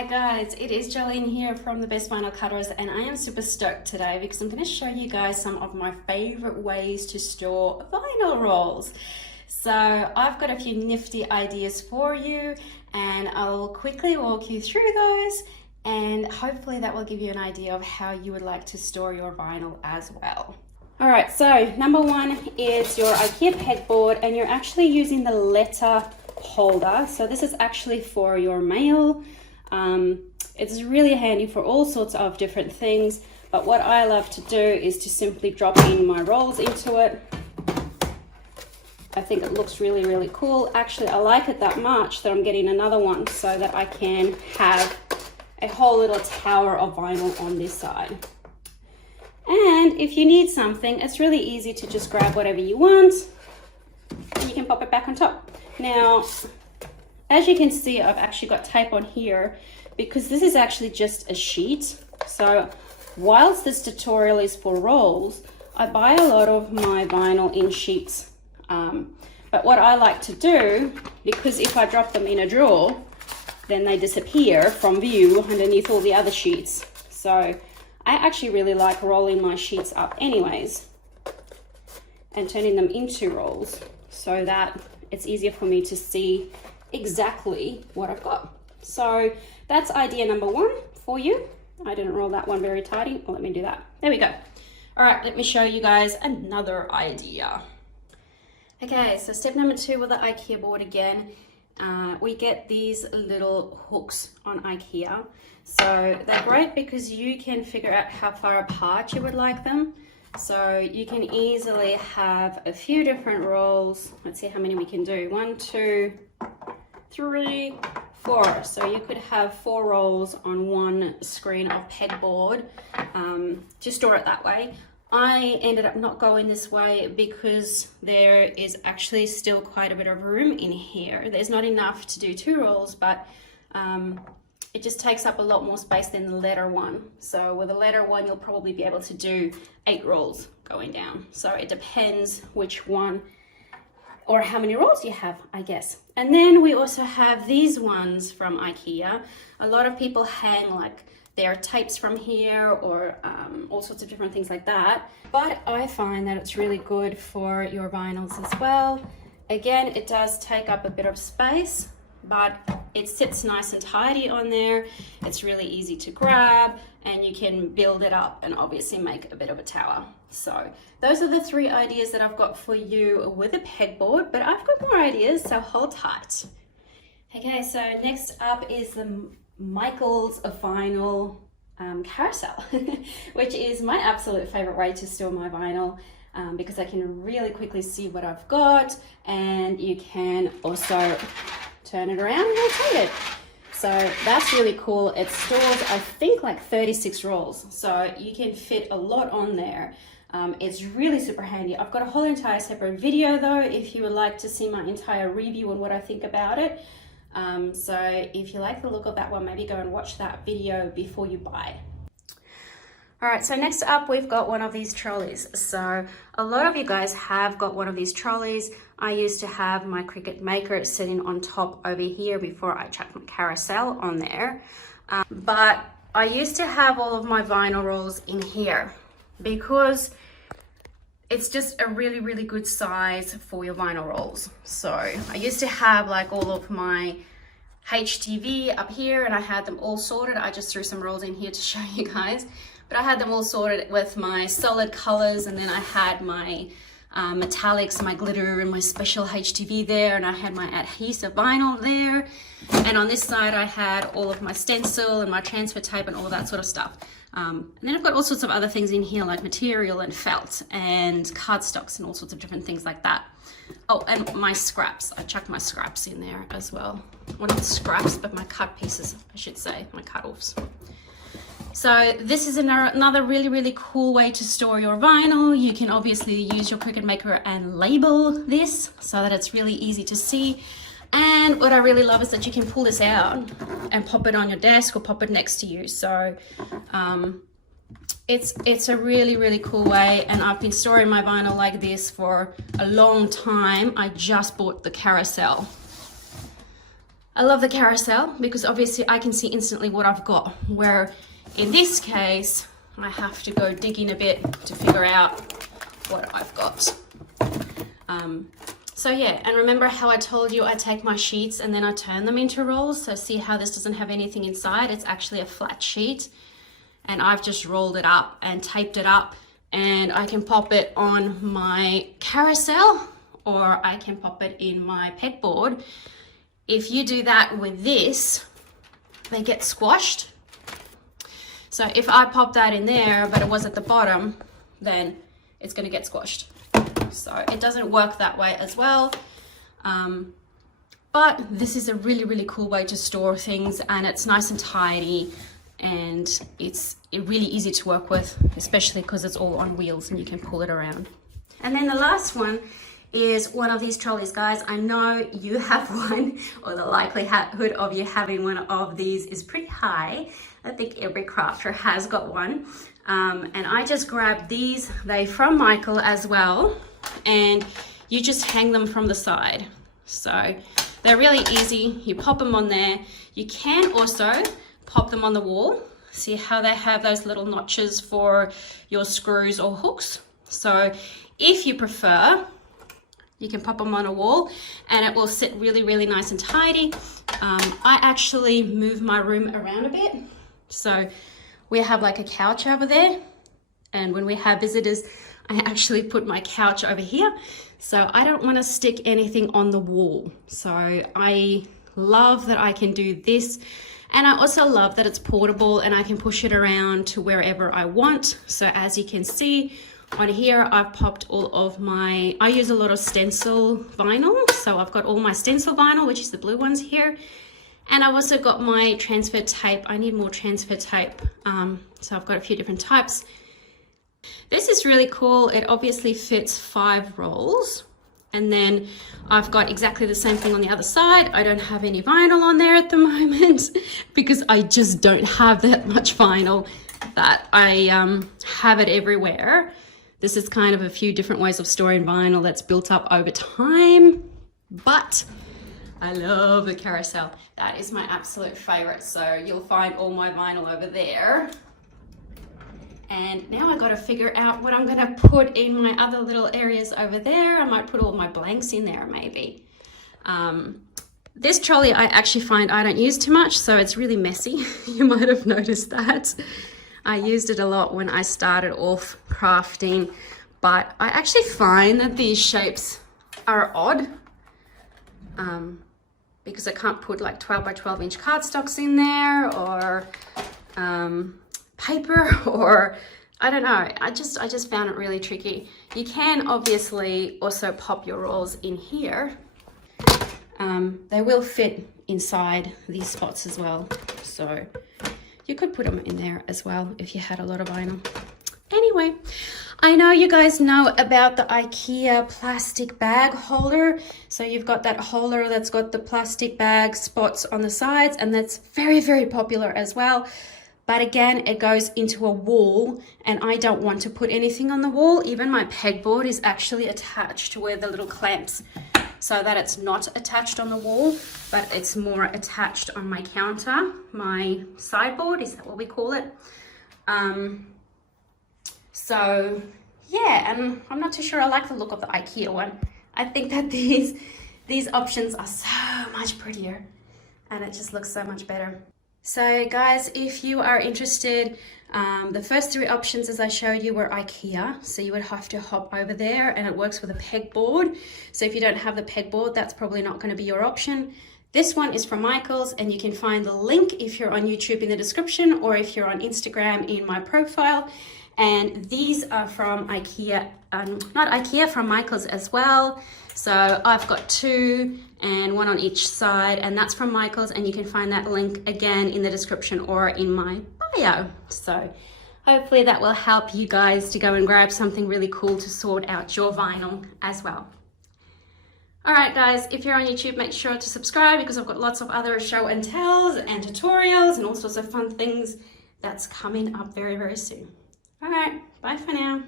Hi guys, it is Jolene here from the Best Vinyl Cutters, and I am super stoked today because I'm going to show you guys some of my favorite ways to store vinyl rolls. So I've got a few nifty ideas for you and I'll quickly walk you through those, and hopefully that will give you an idea of how you would like to store your vinyl as well. Alright, so number one is your Ikea Pegboard, and you're actually using the letter holder. So this is actually for your mail. It's really handy for all sorts of different things, but what I love to do is to simply drop in my rolls into it. I think it looks really cool. Actually, I like it that much that I'm getting another one so that I can have a whole little tower of vinyl on this side. And if you need something, it's really easy to just grab whatever you want and you can pop it back on top. Now, as you can see, I've actually got tape on here because this is actually just a sheet. So whilst this tutorial is for rolls, I buy a lot of my vinyl in sheets. But what I like to do, because if I drop them in a drawer, then they disappear from view underneath all the other sheets. So I actually really like rolling my sheets up anyways and turning them into rolls so that it's easier for me to see exactly what I've got. So that's idea number one for you. I didn't roll that one very tidy. Well, let me do that. There we go. All right, let me show you guys another idea. Okay, so step number two with the Ikea board again. We get these little hooks on Ikea. So they're great because you can figure out how far apart you would like them. So you can easily have a few different rolls. Let's see how many we can do. 1, 2, 3, 4. So you could have 4 rolls on one screen of pegboard to store it that way. I ended up not going this way because there is actually still quite a bit of room in here. There's not enough to do 2 rolls, but it just takes up a lot more space than the letter one. So with the letter one, you'll probably be able to do 8 rolls going down. So it depends which one or how many rolls you have, I guess. And then we also have these ones from Ikea. A lot of people hang like their tapes from here or all sorts of different things like that. But I find that it's really good for your vinyls as well. Again, it does take up a bit of space, but it sits nice and tidy on there. It's really easy to grab and you can build it up and obviously make a bit of a tower. So those are the 3 ideas that I've got for you with a pegboard, but I've got more ideas, so hold tight. Okay, so next up is the Michael's Vinyl Carousel, which is my absolute favorite way to store my vinyl because I can really quickly see what I've got, and you can also turn it around and rotate it. So that's really cool. It stores, I think, like 36 rolls. So you can fit a lot on there. It's really super handy. I've got a whole entire separate video though, if you would like to see my entire review on what I think about it. So if you like the look of that one, maybe go and watch that video before you buy. All right, so next up, we've got one of these trolleys. So a lot of you guys have got one of these trolleys. I used to have my Cricut maker sitting on top over here before I chucked my Carousel on there. But I used to have all of my vinyl rolls in here because it's just a really good size for your vinyl rolls. So I used to have like all of my HTV up here and I had them all sorted. I just threw some rolls in here to show you guys. But I had them all sorted with my solid colors, and then I had my metallics, my glitter, and my special HTV there, and I had my adhesive vinyl there. And on this side, I had all of my stencil and my transfer tape and all that sort of stuff. And then I've got all sorts of other things in here, like material and felt and cardstocks and all sorts of different things like that. Oh, and my scraps. I chucked my scraps in there as well. Well, not scraps, but my cut pieces, I should say, my cut-offs. So this is another really cool way to store your vinyl. You can obviously use your Cricut Maker and label this so that it's really easy to see. And what I really love is that you can pull this out and pop it on your desk or pop it next to you. So it's a really cool way, and I've been storing my vinyl like this for a long time. I just bought the Carousel. I love the Carousel because obviously I can see instantly what I've got, where in this case I have to go digging a bit to figure out what I've got. So yeah, and remember how I told you I take my sheets and then I turn them into rolls? So see how this doesn't have anything inside? It's actually a flat sheet, and I've just rolled it up and taped it up, and I can pop it on my Carousel or I can pop it in my pegboard. If you do that with this, they get squashed. So if I pop that in there, but it was at the bottom, then it's going to get squashed. So it doesn't work that way as well. But this is a really, really cool way to store things, and it's nice and tidy, and it's really easy to work with, especially because it's all on wheels and you can pull it around. And then the last one is one of these trolleys, guys. I know you have one, or the likelihood of you having one of these is pretty high. I think every crafter has got one. And I just grabbed these, they from Michael as well, and you just hang them from the side. So they're really easy. You pop them on there. You can also pop them on the wall. See how they have those little notches for your screws or hooks? So if you prefer, you can pop them on a wall and it will sit really, really nice and tidy. I actually move my room around a bit. So we have like a couch over there, and when we have visitors, I actually put my couch over here. So I don't want to stick anything on the wall. So I love that I can do this. And I also love that it's portable and I can push it around to wherever I want. So as you can see on here, I've popped all of my, I use a lot of stencil vinyl. So I've got all my stencil vinyl, which is the blue ones here. And I've also got my transfer tape. I need more transfer tape. So I've got a few different types. This is really cool. It obviously fits 5 rolls. And then I've got exactly the same thing on the other side. I don't have any vinyl on there at the moment because I just don't have that much vinyl that I have it everywhere. This is kind of a few different ways of storing vinyl that's built up over time, but I love the Carousel. That is my absolute favorite. So you'll find all my vinyl over there. And now I got to figure out what I'm going to put in my other little areas over there. I might put all my blanks in there maybe. This trolley I actually find I don't use too much, so it's really messy. You might have noticed that. I used it a lot when I started off crafting, but I actually find that these shapes are odd because I can't put like 12 by 12 inch cardstocks in there, or paper, or I don't know. I just found it really tricky. You can obviously also pop your rolls in here. They will fit inside these spots as well. So you could put them in there as well if you had a lot of vinyl. Anyway, I know you guys know about the Ikea plastic bag holder. So you've got that holder that's got the plastic bag spots on the sides, and that's very, very popular as well. But again, it goes into a wall, and I don't want to put anything on the wall. Even my pegboard is actually attached with the little clamps so that it's not attached on the wall, but it's more attached on my counter, my sideboard, is that what we call it? So yeah, and I'm not too sure I like the look of the Ikea one. I think that these options are so much prettier, and it just looks so much better. So guys, if you are interested, the first 3 options as I showed you were Ikea. So you would have to hop over there, and it works with a pegboard. So if you don't have the pegboard, that's probably not going to be your option. This one is from Michael's, and you can find the link if you're on YouTube in the description, or if you're on Instagram in my profile. And these are from Ikea, not Ikea, from Michael's as well. So I've got 2 and 1 on each side, and that's from Michael's, and you can find that link again in the description or in my bio. So hopefully that will help you guys to go and grab something really cool to sort out your vinyl as well. All right guys, if you're on YouTube, make sure to subscribe because I've got lots of other show and tells and tutorials and all sorts of fun things that's coming up very, very soon. All right, bye for now.